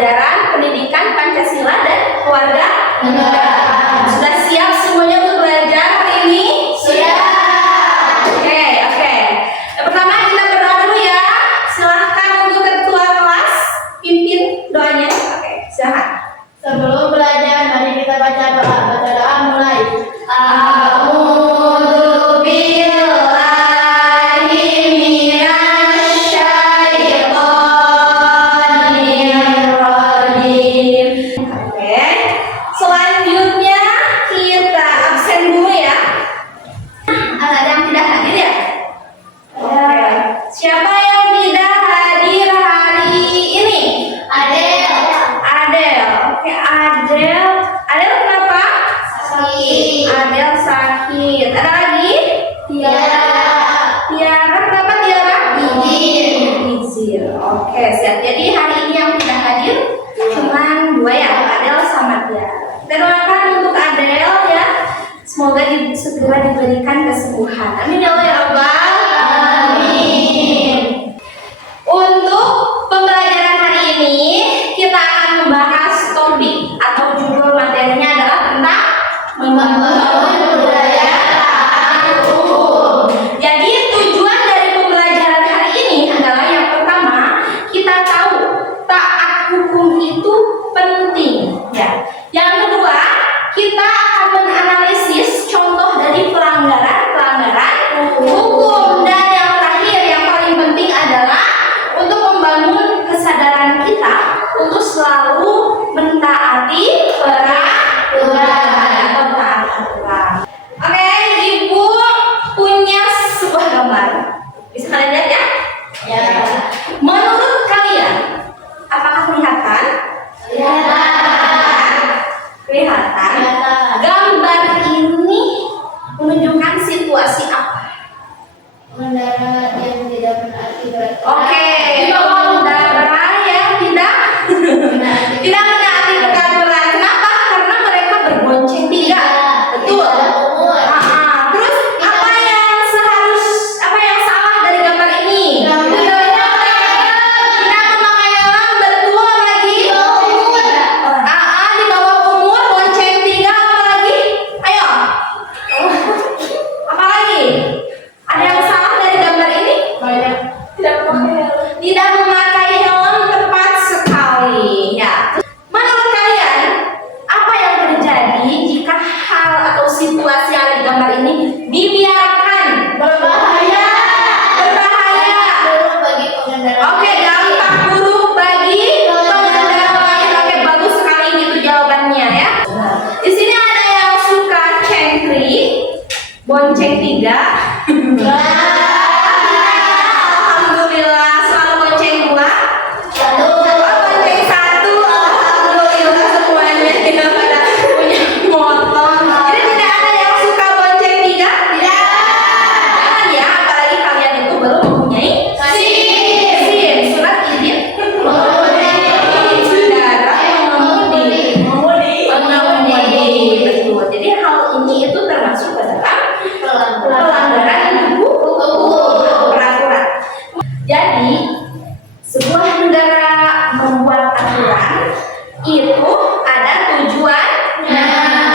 pelajaran pendidikan Pancasila dan keluarga negaraan. Sudah siap semuanya untuk belajar hari ini? Siap. Oke. Yang pertama kita berdoa dulu ya. Silahkan untuk ketua kelas pimpin doanya. Oke, silahkan. Sebelum belajar, mari kita baca doa. Baca doa mulai. Selanjutnya kita absen dulu ya. Ada yang tidak hadir ya? Oke. Siapa yang tidak hadir hari ini? Adel. Oke, Adel. Adel kenapa? Sakit. Adel sakit. Ada lagi? Tiara. Tiara kenapa Tiara? Izin. Oke, siap. Jadi hari ini yang tidak hadir cuma 2 ya, Adel sama Tiara. Kita doakan untuk Adel ya. Semoga segera diberikan kesembuhan. Amin ya Allah ya Rabbal. Amin. Untuk pembelajaran hari ini kita akan membahas topik atau judul materinya adalah tentang Membangun budaya taat hukum. Jadi tujuan dari pembelajaran hari ini adalah yang pertama, kita tahu taat hukum itu penting ya. Yang kedua, kita akan menganalisis contoh dari pelanggaran hukum, dan yang terakhir yang paling penting adalah untuk membangun kesadaran kita untuk selalu mentaati peraturan atau taat aturan. Oke, Ibu punya sebuah gambar. Bisa kalian lihat ya? Ya. Menurut kalian, apakah kelihatan? Kelihatan. Gambar ini menunjukkan situasi apa? Mendarat yang tidak berakibat. Oke, pengendara yang tidak menaati peraturan. Kenapa? Karena mereka berbonceng tiga. Betul. Terus apa yang salah dari gambar ini? Tidak memakai helm, betul lagi. Di bawah umur, bonceng tiga, apa lagi? Ayo. Apa lagi? Ada yang salah dari gambar ini? Banyak. Tidak memakai helm tepat sekali ya. Menurut kalian apa yang terjadi jika hal atau situasi yang ada di gambar ini dibiarkan? Berbahaya. Buruk bagi pengendara. Oke, dampak buruk bagi pengendara lain. Oke, bagus sekali itu jawabannya ya. Di sini ada yang suka cengkri, bonceng tiga. Alhamdulillah, selalu bonceng dua. Bonceng satu, alhamdulillah semuanya tidak pada punya motor. Jadi tidak ada yang suka bonceng tiga? Tidak. Jangan ya, apalagi kalian itu belum mempunyai SIM, surat izin kendaraan mengemudi. Betul. Jadi hal ini itu termasuk ke dalam pelanggaran hukum peraturan. Jadi sebuah negara membuat aturan itu ada tujuannya.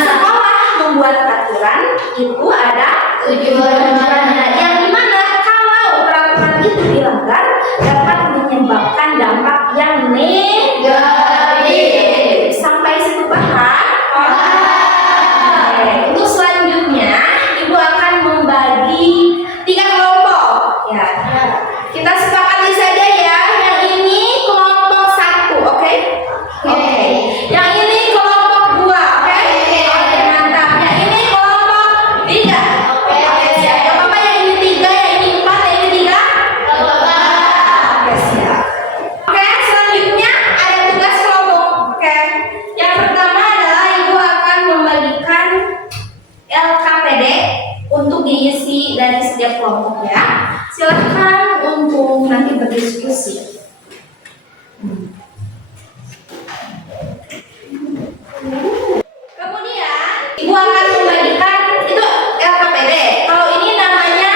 Sekolah membuat aturan itu ada tujuannya. Yang dimana kalau peraturan itu dilanggar dapat menyebabkan dampak yang negatif. Sampai situ paham? Oke, untuk selanjutnya Ibu akan membagi 3 kelompok ya. Kita sepakati saja ya. Yang ini kelompok 1, oke? Oke. Yang ini kelompok 2, oke? Oke, mantap. Yang ini kelompok 3. Oke, siap. Gak apa-apa yang ini 3, yang ini 4, yang ini 3. Oke, siap. Oke, selanjutnya ada tugas kelompok. Oke. Yang pertama adalah Ibu akan membagikan LKPD untuk diisi dari setiap kelompok ya. Silahkan untuk nanti berdiskusi. Kemudian Ibu akan membagikan itu LKPD. Kalau ini namanya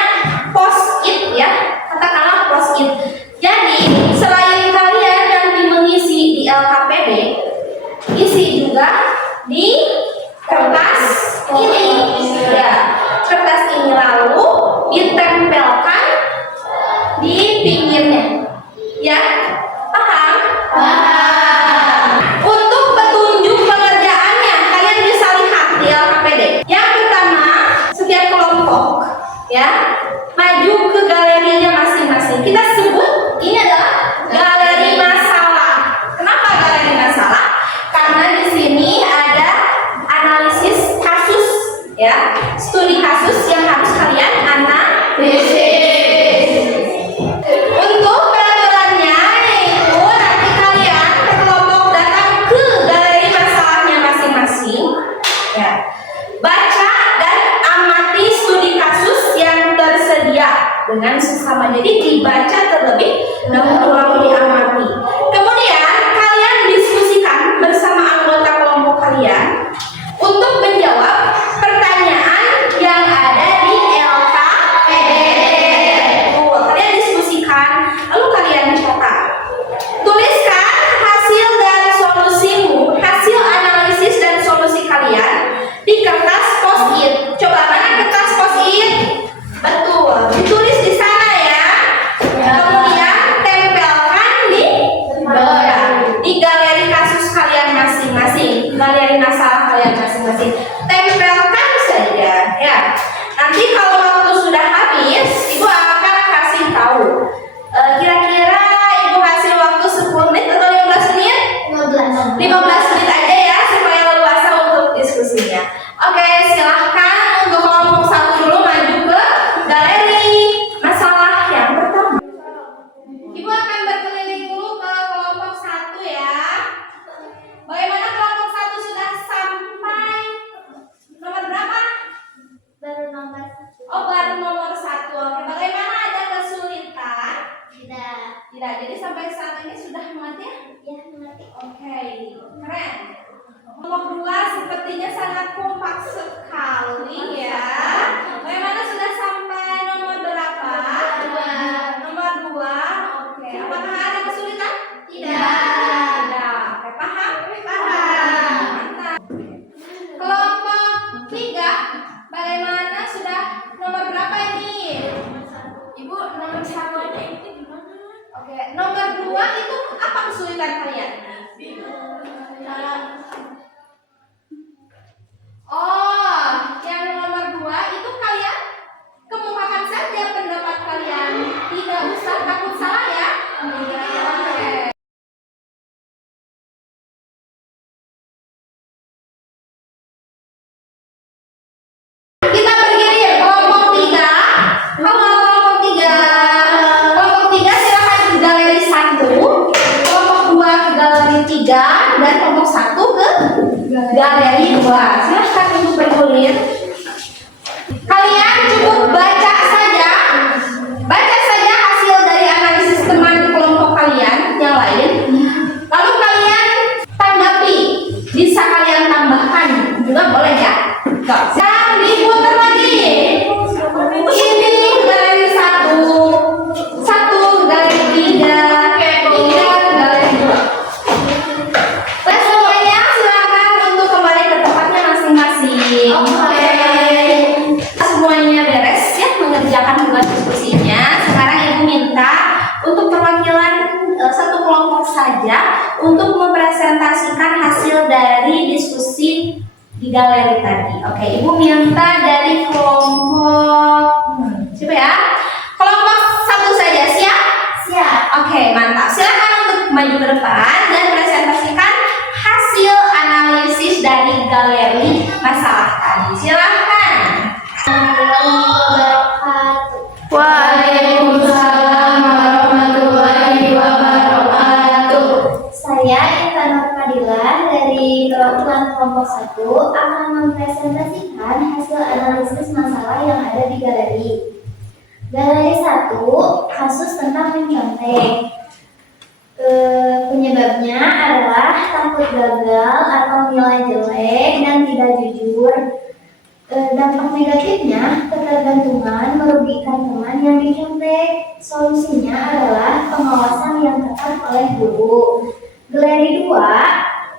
post-it ya, katakanlah post-it. Jadi selain kalian nanti mengisi di LKPD, ya, maju ke galerinya masing-masing. Kita sebut ini adalah galeri masalah. Kenapa galeri masalah? Karena di sini ada analisis kasus, ya, studi kasus yang harus kalian analisis. Untuk peraturannya yaitu nanti kalian berkelompok datang ke galeri masalahnya masing-masing, ya. Baca dan amati studi kasus yang tersedia dengan sesama. Jadi dibaca terlebih dahulu lalu diamati. Kemudian kalian diskusikan bersama anggota kelompok kalian untuk menjawab pertanyaan yang ada di LKPD. Kalian diskusikan, lalu kalian catat. Tuliskan hasil dan solusimu, hasil analisis dan solusi kalian di kertas post-it. Coba mana kertas post-it? Betul, ditulis di sana ya. Kemudian tempelkan di galeri kasus kalian masing-masing, galeri masalah kalian masing-masing. Tempelkan saja ya. Nanti kalau waktu sudah habis, Ibu akan kasih tahu. Kira-kira Ibu kasih waktu 10 menit atau 15 menit? 15 menit aja ya, supaya leluasa untuk diskusinya. Oke, silahkan untuk kelompok 1 dulu maju ke galeri masalah yang pertama. Ibu akan berkeliling dulu ke kelompok 1 ya. Bagaimana kelompok 1 sudah sampai nomor berapa? Baru nomor Oh, baru nomor 1. Oke, bagaimana, ada kesulitan? tidak. Tidak, jadi sampai saat ini sudah mengerti ya? Ya, mengerti. Oke, keren. Nomor 2 sepertinya sangat kompak sekali ya. Bagaimana, sudah sampai nomor berapa? Nomor 2. Oke, apakah ada kesulitan? Tidak. Oke, paham? Mantap. Kelompok 3, bagaimana, sudah nomor berapa ini? Ibu, nomor 1 aja itu gimana? Oke, nomor 2 itu apa kesulitan kalian? Oh, yang nomor 2 itu kalian kemukakan saja pendapat kalian. Tidak usah takut salah ya. Oke. Kita bergilir kelompok 3. Halo kelompok 3. Kelompok 3 silakan ke galeri 1. Kelompok 2 ke galeri 3 dan kelompok 1 ke galeri 2. Silakan untuk bergulir. Kalian cukup baca saja hasil dari analisis teman kelompok kalian yang lain. Lalu kalian tanggapi, bisa kalian tambahkan juga boleh ya. Sekarang diputar lagi. Ini galeri 1 galeri 3 galeri 2. Semuanya silakan untuk kembali ke tempatnya masing-masing. Oke. Semuanya beres ya mengerjakan tugas diskusinya. Sekarang Ibu minta untuk perwakilan satu kelompok saja untuk mempresentasikan hasil dari diskusi di galeri tadi. Oke, Ibu minta dari kelompok siapa ya? Kelompok 1 saja, siap? Siap. Oke, mantap. Silakan untuk maju ke depan dan presentasikan hasil analisis dari galeri masalah tadi. Silakan. Waalaikumsalam warahmatullahi wabarakatuh. Saya Intan Nurfadilah dari perwakilan kelompok 1 akan mempresentasikan hasil analisis masalah yang ada di galeri. Galeri 1, kasus tentang mencontek. Penyebabnya adalah takut gagal atau nilai jelek dan tidak jujur. Dampak negatifnya, ketergantungan merugikan teman yang dicontek. Solusinya adalah pengawasan yang ketat oleh guru. Galeri 2,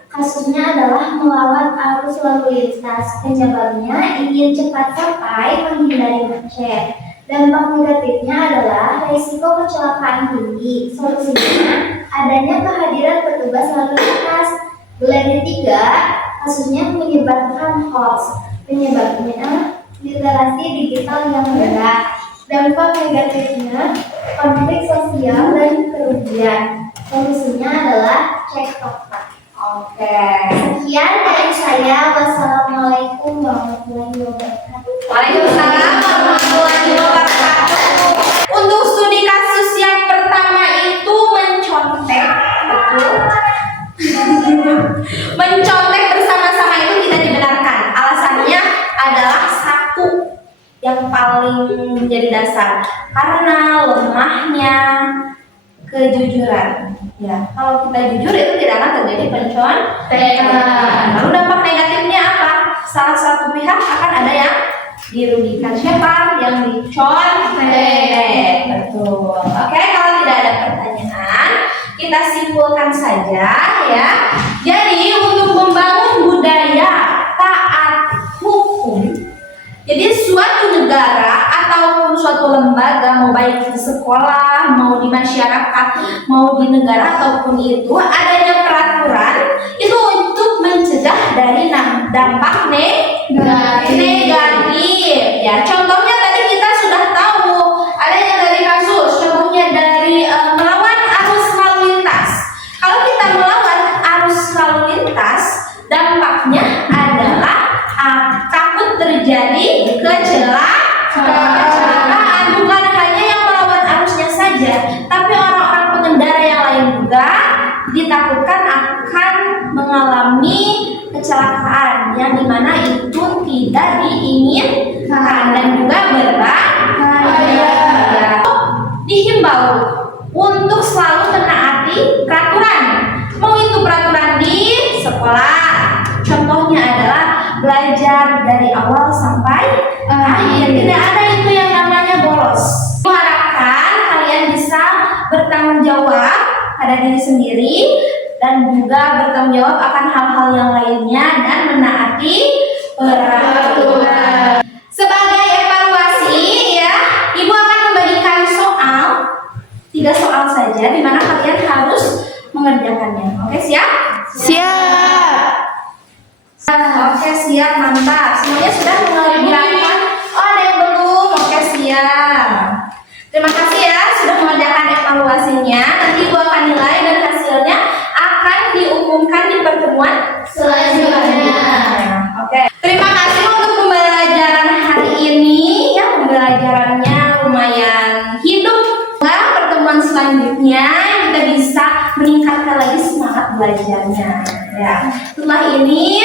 kasusnya adalah melawan arus lalu lintas. Penyebabnya ingin cepat sampai menghindari macet. Dampak negatifnya adalah risiko kecelakaan tinggi. Solusinya adanya kehadiran petugas lalu lintas. Galeri 3, kasusnya menyebarkan hoax. Penyebabnya literasi digital yang rendah. Dampak negatifnya, konflik sosial dan kerugian. Solusinya adalah cek fakta. Oke. Sekian dari saya. Wassalamualaikum warahmatullahi wabarakatuh. Waalaikumsalam warahmatullahi wabarakatuh. Untuk studi kasus yang pertama itu mencontek, betul? Mencontek bersama-sama itu tidak dibenarkan. Alasannya adalah satu yang paling menjadi dasar, karena lemahnya kejujuran. Ya, kalau kita jujur itu tidak akan terjadi pencontekan. Lalu dampak negatifnya apa? Salah satu pihak akan ada yang dirugikan. Siapa? Yang dicontek. Betul. Oke, kalau tidak ada pertanyaan, kita simpulkan saja ya. Jadi untuk membangun budaya taat hukum, jadi suatu negara ataupun suatu lembaga, mau baik di sekolah, mau di masyarakat, mau di negara ataupun itu, adanya peraturan itu untuk mencegah dari dampak negatif. Ya, contohnya tadi kita sudah tahu adanya dari kasus, contohnya dari melawan arus lalu lintas. Kalau kita melawan arus lalu lintas, dampaknya adalah takut terjadi kecelakaan. Bukan hanya yang melawan arusnya saja, tapi orang-orang pengendara yang lain juga ditakutkan akan mengalami kecelakaan yang dimana itu tidak diinginkan dan juga berbahaya. Dihimbau untuk selalu menaati peraturan, mau itu peraturan di sekolah. Contohnya adalah belajar dari awal sampai akhir. Tidak ada itu yang namanya bolos. Diharapkan kalian bisa bertanggung jawab pada diri sendiri dan juga bertanggung jawab akan hal-hal yang lainnya dan menaati peraturan. Sebagai evaluasi ya, Ibu akan membagikan soal, 3 soal saja di mana kalian harus mengerjakannya. Oke, siap? Siap. Oke, siap, mantap. Semuanya sudah mengerjakan? Oh, ada yang belum? Oke, siap. Terima kasih ya sudah mengerjakan evaluasinya. Nanti Ibu akan nilai dan hasilnya akan diumumkan di pertemuan selanjutnya. Oke. Terima kasih untuk pembelajaran hari ini. Ya, pembelajarannya lumayan hidup. Nah, pertemuan selanjutnya kita bisa meningkatkan lagi semangat belajarnya. Ya. Setelah ini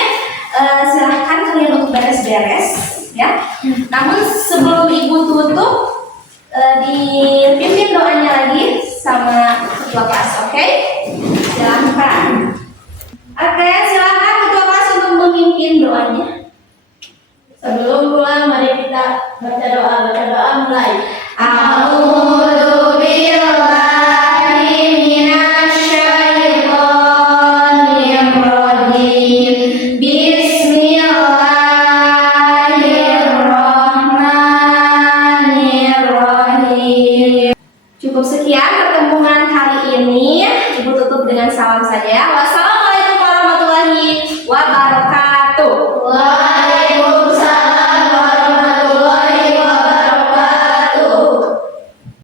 silahkan kalian untuk beres-beres ya. Namun sebelum Ibu tutup, dipimpin doanya lagi sama ketua kelas, oke? Silahkan. Oke, silahkan ketua kelas untuk memimpin doanya. Sebelum pulang, mari kita baca doa. Mulai. A'udzu billahi minasy syaithanir rajim. Bismillahirrahmanirrahim. Cukup sekian pertemuan hari ini. Ibu tutup dengan salam saja. Wassalamualaikum warahmatullahi wabarakatuh.